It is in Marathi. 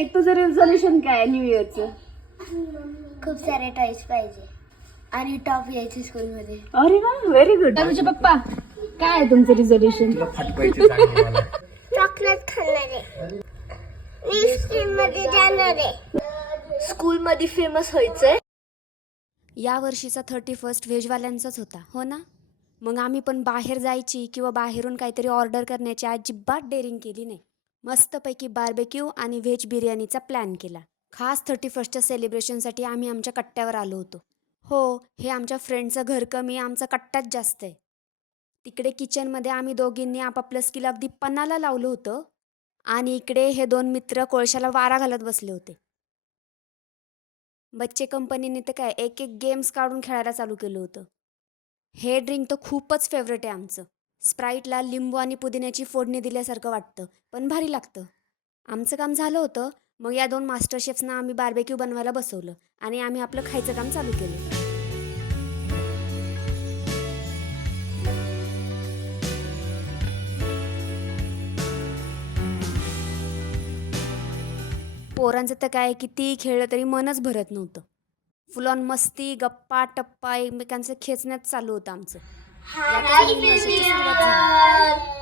एक तुझं रिझोल्युशन काय आहे न्यू इयरचं? खूप सारे टॉयज पाहिजे आणि टॉप यायचे स्कूलमध्ये. अरे वा, व्हेरी गुड. तुझे पप्पा काय आहे तुमचं रिझोल्युशन? चॉकलेट खाणार आहे, मी स्कूलमध्ये जाणार आहे, स्कूलमध्ये फेमस व्हायचंय. या वर्षीचा 31 व्हेजवाल्यांचाच होता, हो ना? मग आम्ही पण बाहेर जायची किंवा बाहेरून काहीतरी ऑर्डर करण्याची अजिबात डेअरिंग केली नाही. मस्तपैकी बार्बेक्यू आणि व्हेज बिर्याणीचा प्लॅन केला. खास 31च्या सेलिब्रेशनसाठी आम्ही आमच्या कट्ट्यावर आलो होतो. हो, हे आमच्या फ्रेंडचं घर कमी, आमचा कट्टाच जास्त आहे. तिकडे किचनमध्ये आम्ही दोघींनी आपापलं स्किल अगदी पणाला लावलं होतं आणि इकडे हे 2 मित्र कोळशाला वारा घालत बसले होते. बच्चे कंपनीने तर काय एक एक गेम्स काढून खेळायला चालू केलं होतं. हे ड्रिंक तर खूपच फेवरेट आहे आमचं. स्प्राईटला लिंबू आणि पुदिन्याची फोडणी दिल्यासारखं वाटतं, पण भारी लागतं. आमचं काम झालं होतं, मग या 2 मास्टर शेफ्सना आम्ही बार्बेक्यू बनवायला बसवलं आणि आम्ही आपलं खायचं काम चालू केलं. पोरांचं तर काय कितीही खेळलं तरी मनच भरत नव्हतं. फुल ऑन मस्ती, गप्पा टप्पा एकमेकांचं खेचण्यात चालू होतं आमचं. यातच नवीन वर्षाची सुरुवात झाली.